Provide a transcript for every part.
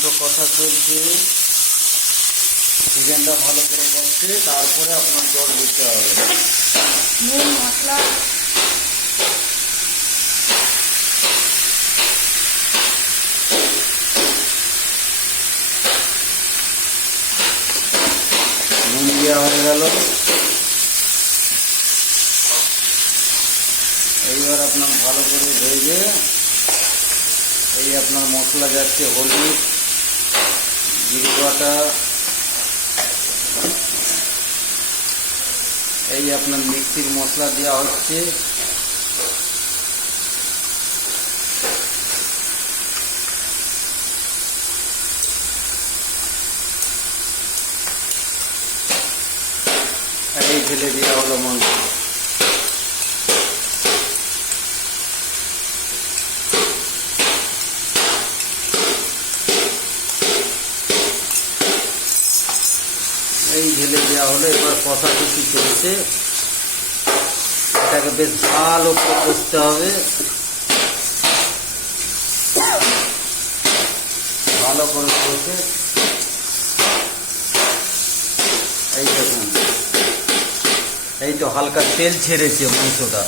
মাংস কষা চলছে, চিকেনটা ভালো করে কষছে, তারপরে আপনার জল দিতে হবে। নুন মশলা নুন দেওয়া হয়ে গেল। এইবার আপনার ভালো করে ভেজে এই আপনার মশলা যাচ্ছে, হলুদ, জিরে বাটা, এই আপনার মিক্সির মশলা দেওয়া হচ্ছে। এই ঢেলে দেওয়া হলো মাংস। এই ঢেলে দেওয়া হলো। এবার কষাকষি চলছে, এটাকে বেশ ভালো করে কষতে হবে। ভালো করে কষে এই দেখুন, এই তো হালকা তেল ছেড়েছে মাংসটা।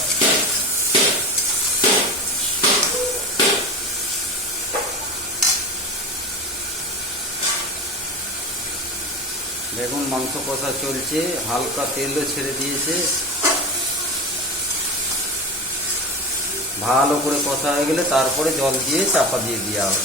দেখুন মাংস কষা চলছে, হালকা তেলও ছেড়ে দিয়েছে। ভালো করে কষা হয়ে গেলে তারপরে জল দিয়ে চাপা দিয়ে দেওয়া হবে।